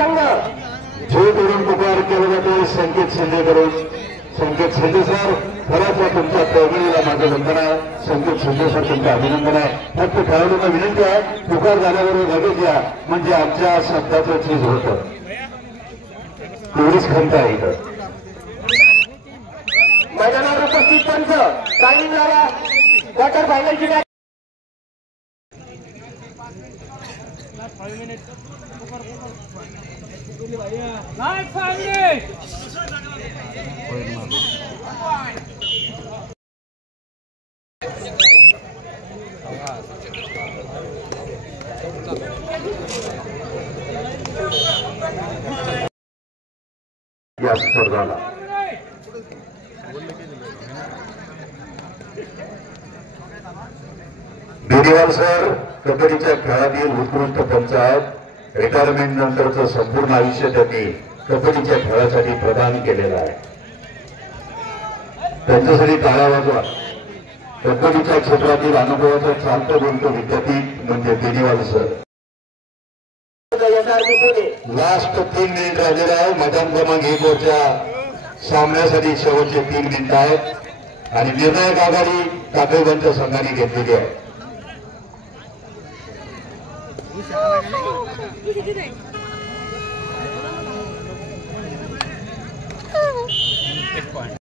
संघ जो करून पुकार केला जातो संकेत शिंदे करून. संकेत शिंदे सर, खरंच तुमच्या तळमळीला माझं वंदन आहे. संकेत शिंदे सर, तुमचं अभिनंदन आहे. फक्त खेळाडूंना विनंती आहे, पुकार झाल्याबरोबर लगेच या, म्हणजे आमच्या शब्दाचं चीज होतं. एवढीच खंत आहे इथं. मैदानावर उपस्थित पंच टायमिंग लावा. क्वार्टर फायनलची मॅच या स्पर्धाला बेनीवाल सर कबड्डीच्या खेळातील उत्कृष्ट पंच आहेत. रिटायरमेंट नंतरचं संपूर्ण आयुष्य त्यांनी कबड्डीच्या खेळासाठी प्रदान केलेलं आहे. त्यांच्यासाठी टाळ्या वाजवा. कबड्डीच्या क्षेत्रातील अनुभवाचा चालतो बोलतो विद्यापीठ म्हणजे बेनीवाल सर. लास्ट 3 मिनिट राहिलेला आहे. मैदान क्रमांक 1 वरच्या सामन्यासाठी शेवटचे 3 मिनिट आहेत आणि निर्णायक आघाडी काकळवंच्या संघाने घेतलेली आहे.